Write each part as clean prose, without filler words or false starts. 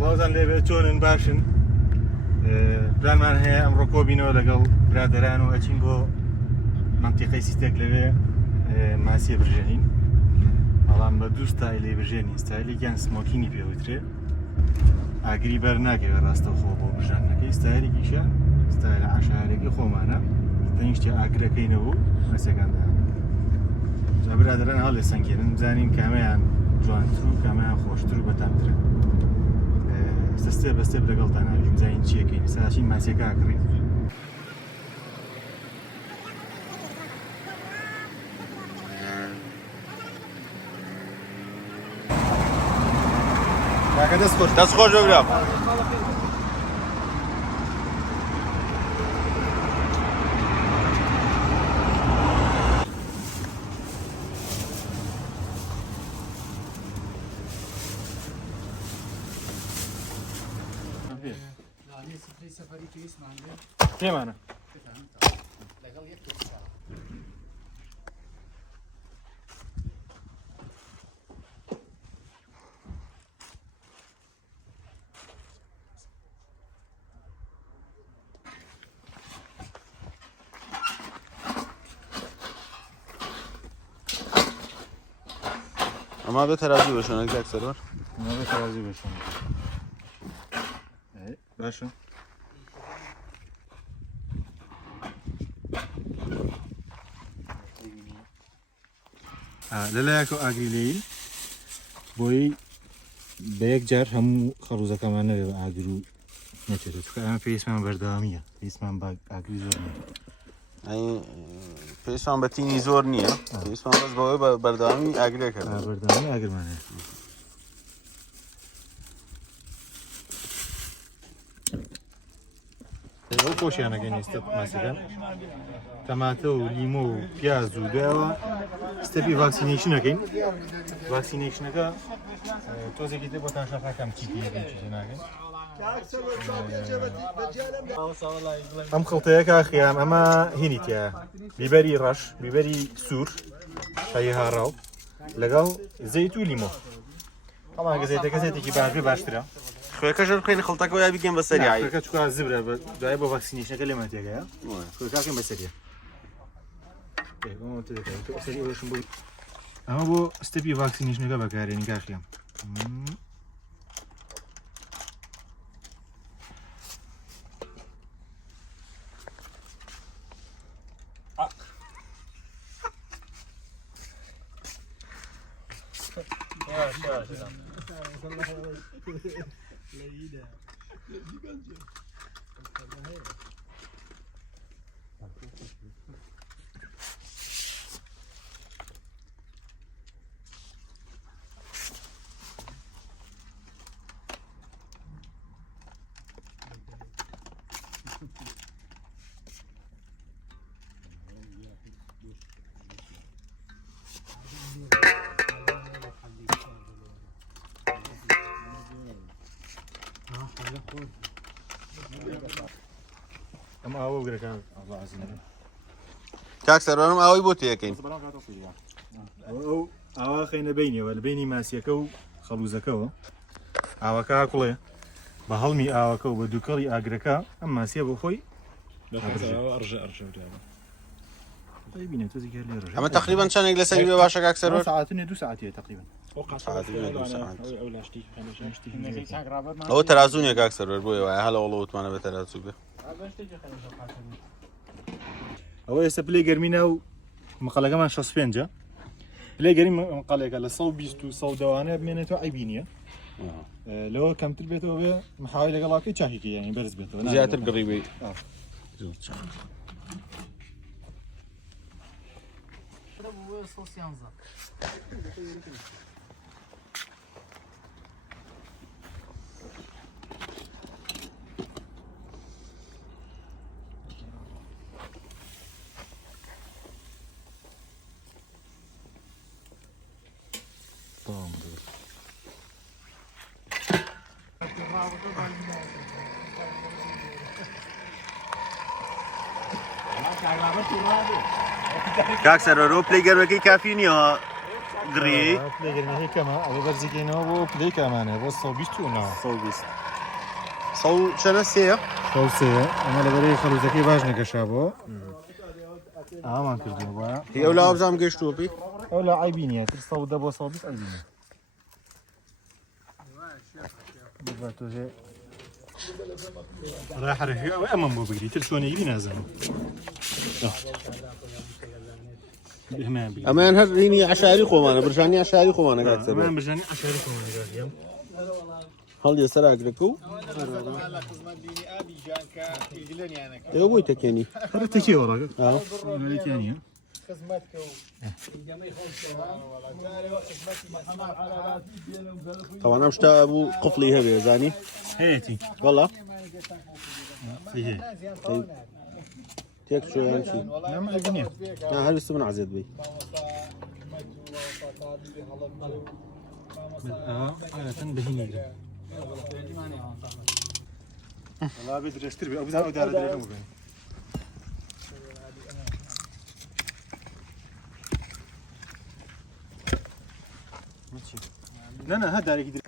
سڵاوتان لێبێ چۆنن باشن پلانمان هەیە ئەمڕۆ کۆبینەوە لەگەڵ برادەران و ئەچین بۆ مەنتیقەی سیتێک لەوێ ماسیە برژێنین بەڵام بە دوو ستایلی برژێنین ستایلێکیان سمۆکینی پێوترێ ئاگری بەر ناکەوێت ڕاستەوخۆ بۆ برژانەکەی ستایلێکیشە ستایلە عاشارێکی خۆمانە تەنیشتی ئاگرەکەی نەبوو مەسیەکاندایان جا برادەران هەڵێ سەنگێنن بزانین کامەیان جوانتر و کامەیان خۆشتر و بەتامترە بەستێ لەگەڵتان هاوژین زانین چیەکەین ساشین ماسیەکە ئاکڕین دەست خۆش ببرا پێمانە ئەما بێت تەرازوو بەشۆنە کاک سەرۆر ئەمە بێت تەرازوو بەشۆن باشە لەلایەکە ئاگری لێیل بۆی بە یەک جار هەموو خەڕوزەکەمان نەوێ بە ئاگر و نەچێتێت چکە ئەمە پێویستمان بەردەوامیە پێویستمان بە ئاگری زۆر نییە پێویستمان بە تینی زۆر نییە پێویستمان بەس بەوەی بە بەردەوامی ئاگرێکە بەردەوامی ئاگرمانە ئەو خۆشیانەکەی ئێستا ماسەکان تەماتە و لیمۆ و پیاز و دوایەوە ستەپی ڤاکسینەیشنەکەین ڤاکسینەیشنەکە تۆزێکی تر بۆتان شەفاکەم چی پێ چی ناکەین ئەم خەڵتەیەکە خیام ئەمە هینی تایە بیبەری ڕەش بیبەری سوور شایی هاڕاو لەگەڵ زەیت و لیمۆ هەڵا گەزێتەکە زێتێکی باشتر باشترە خوێکەشە بخۆین خەڵتەکە وای بگەین بە سەریایی خوێکە چکار زبرە دوای بۆ ڤاکسینەیشنەکە لێمان تێگەیە خوێکاکەم بە سەریە ئەمە بۆ ستەپی ڤاکسینەیشنەکە بەکارێنی کاخیام ئەم ئاوە وگرەکان کاک سەرۆرم ئاوەی بۆ تێەکەین ئەو ئاوا خەینە بینیەوە لە بینی ماسیەکە و خەڵوزەکەەوە ئاوەکە کوڵێ بە هەڵمی ئاوەکە و بە دووکەڵی ئاگرەکە ئەم ماسیە بۆ خۆی ئەمە تقریبا چەندێک لەسەری بێ باشە کاک سەرۆر ساعتێ دو ساعتیە تقریبا ئەوە تەرازوو نییە کاک سەرۆر بۆیە وایە هەڵە وڵەوتمانە بە تەرازوو بێ ئەوە ئێستا پلەی گەرمینە و مقالەکەمان 65 پلەی گەرمی مقالەکە لە 120 و 110 بمێنێتەوە عیبی نییە لەوە کەمتر بێتەوە بێ محاوای لەگەڵاکەی چاکێکی یانی بەرز بێتەوە زیاتر گڕی بێ کاک سەرۆرۆ پلەی گەرمەکەی کافی نییە قري لقينا هيك ما أبو برزقينا أبو كذي كمان أبو صوبيش تونا صوبيست صو شنو سيا صوصية أنا لبري خلوزكي باش نكشابه آمان كردو با هي ولا أبزام قشتو بي ولا عيبينية ترصو دبو صوبيش عيبينية بباتو جي راح رهي أو أمام بو بقري ترسوني يبين هزم أمان هريني عشاري خوانة برجاني عشاري خوانة قاعد أمان سبب برجاني عشاري خوانة قاعد هل يسرع قلكو يا أبوي تكيني هذا تكي وراك اه هذا ثانية طبعا أنا مشتاق أبو قفلي هبي زاني هيتي والله هي طيب تيك شو يعني شيء نعم عيبينية هل لسه من عزيز بي عادة بهيني والله بدري اشتري ابو زاد ادار ادري مو بين ماشي لا هذا عليك يدري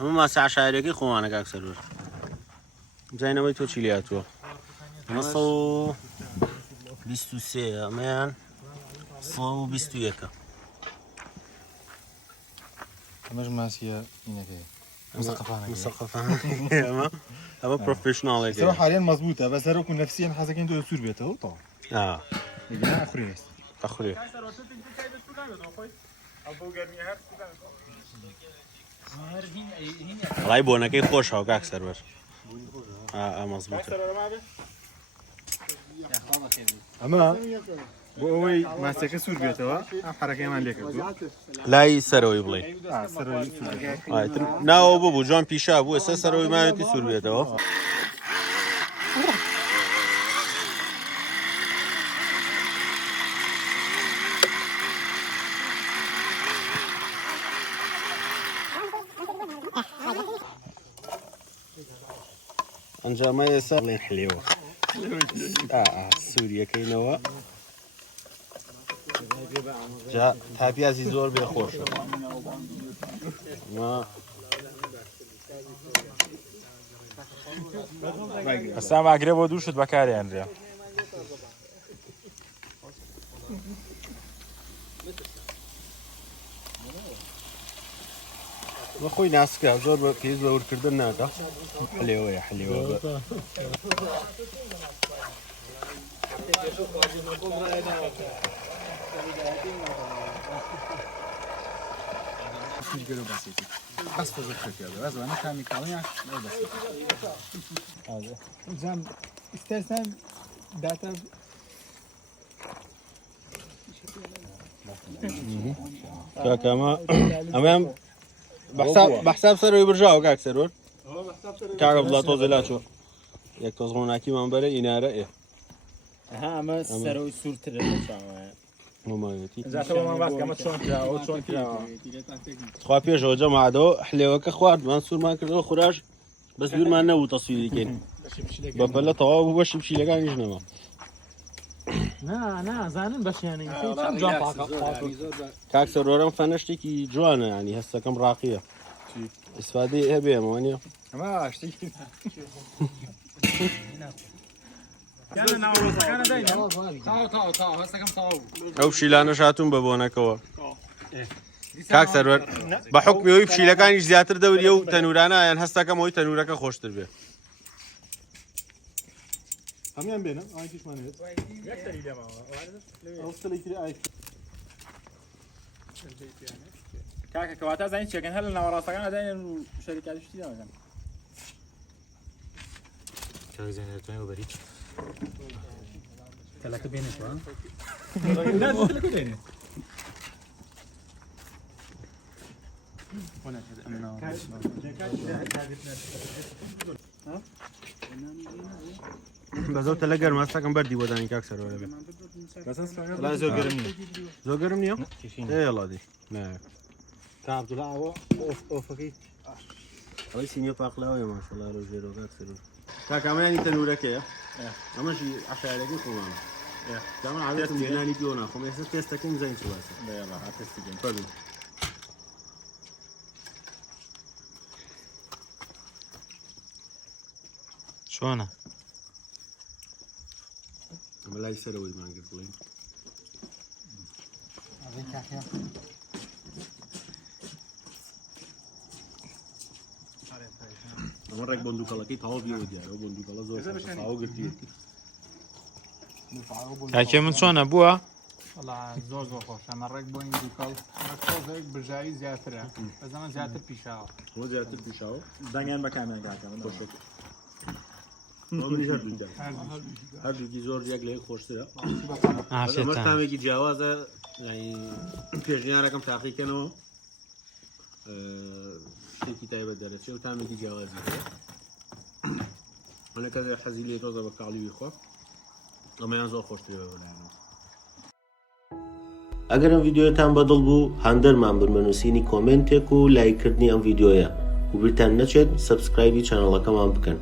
أما ساعة شاعريكي خوانة قاعد سرور زين ما يتوشي لياتو نصو بيستو سي أمان صو بيستو يكا مش ماسية هنا كده مثقفة أما بروفيشنال هيك صراحة حاليا مضبوطة بس هروكم نفسيا حاسك انتو دكتور بيته طبعا يا اخري أخري راي بونا كي خوش هاو كاك سرور مظبوط اما بو اوي ماسك سور بيته حركة ما ليك لا يسروي بلي سروي ناو بابو جون بيشا بو اساس سروي ما ينتي سور بيته انجا ما يسر لين حليوه سوريا كاينوا جا تابيازي زور بيخوش ما السلام عقرب ودوشت بكاري انريا وخوي ناسك زور بيز بور كردن ناكا حليوه يا حليوه بس فوق كده بس انا كان مكانيا بس هذا زين استرسم داتا كاكا ما امام بحساب سروي برجاو كاك سرور كاك بلا توزيلات شو يك توزغوناكي من بري إنارة إيه اما سروي صورت رشاوه ما يوتي زعتوا ما باس كما شلون كذا او شلون كذا خوا بيش هو جماعة دو حليوك خوارد منصور ما كردو خراج بس دور ما نو تصويري كين ببلا طواب وبش بشي لقاني جنما نا زانن بس يعني كاك سرورم فنشتي كي جوانا يعني هسه كم راقية استفادة هبية موانيا ما اشتي كان ناوي كان دايما طاو هسه كم طاو أو بشي لانا شاتون ببونا كوا كاك سرور بحكم يوي بشي لقاني زياتر دوري يو تنورانا يعني هسه كم وي تنورك خوشتر بيه هميان بينا آي كيش ما نهيت يكتري لي ما أوصل يكري آي كاكا كواتا زين شكل هلا نورا سكان زين شركات اشتري مثلا كاك زين توين وبريد ثلاثة بينك ها لا ثلاثة بينك وانا كذا امنا بزو تلقر ما ساكن بردي بداني كاك سرور بيه لا زوجرمني زوجرم نيو؟ ايه يلا دي نعم تا عبدوڵا ئەوە ئۆفەکەی ئەوەی سینیە پاقلاوە ماشەڵا ڕۆژێرۆ کاک سەرۆر کاک ئەمەیانی تەنورەکەیە ئەمەشی عەشایەرەکەی خۆمانە داما عادەتم جێنانی پیۆ ناخۆم ئێستا تێستەکەیم زەین چ باسە يلا هاتستيجين فەرموو چۆنە؟ ئەمە لای سەرەوەی مانگرت بڵین ئەمە ڕێک بندوقەڵەکەی تەواو بیەوە دیارەوە بندوقەڵە زۆر تەواو گرتوویەتی کاکێ من چۆنە بووە؟ والله زۆر زۆر خۆش ئەمە ڕێک بۆ ئیندوکەڵ تۆزێک بژاوی زیاترە بەزەمە زیاتر پیشاوە ئەوە زیاتر پیشاوە دەنگیان بەکامیان کاکە من ئەمەش هەردووکی زۆر یەک لێ خۆشترە ئەمەش ئافرێتان تامێکی جیاوازە پێشنیارەکەم تاقیکەنەوە شتێکی تایبەت دەرەچێت و تامێکی جیاوازی ئەنەکە حەزی لێ تۆزە بە کاڵیوی خۆ ئەمەیان زۆر خۆشترێ بەلایەنەوە ئەگەر ئەم ڤیددیۆتان بەدڵ بوو هەندەرمان بنووسینی کۆمنتێک و لایکردنی ئەم ڤیددیۆیە و بریتان نەچێت سەبسکرایبی چەنەڵەکەمان بکەن